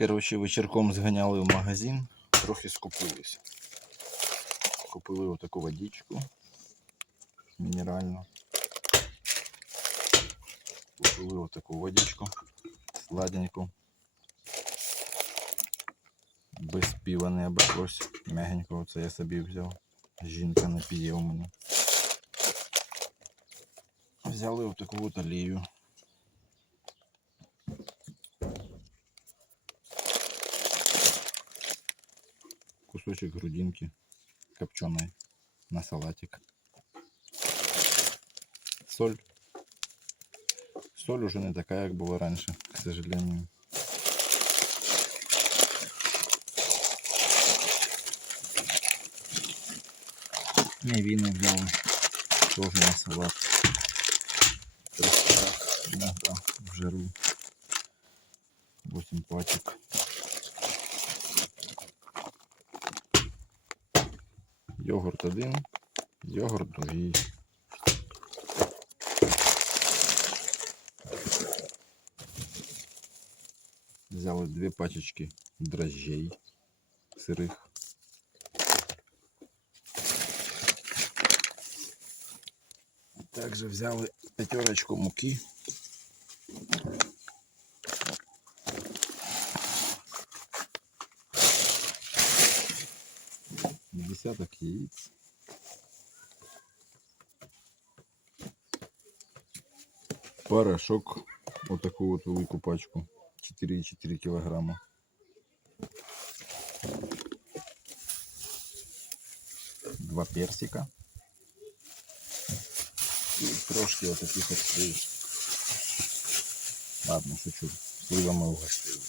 Коротше, вечірком зганяли в магазин, трохи скупилися. Купили отаку водичку мінеральну. Купили отаку водичку сладеньку. Без пива не обошлось. Мягенького це я собі взяв. Жінка не п'є у мене. Взяли отаку от олію. Кусочек грудинки копченой на салатик. Соль. Соль уже не такая, как была раньше, к сожалению. Мівіни взяли. Тоже на салат. Трошки так, иногда в жару. 8 пачек. Йогурт один, йогурт другий. Взяли две пачечки дрожжей сырых. Также взяли пятерочку муки. Десяток яиц. Порошок. Вот такую вот велику пачку. 4,4 килограмма. Два персика. І трошки отаких от слив. Ладно, шучу. Сливами угостили.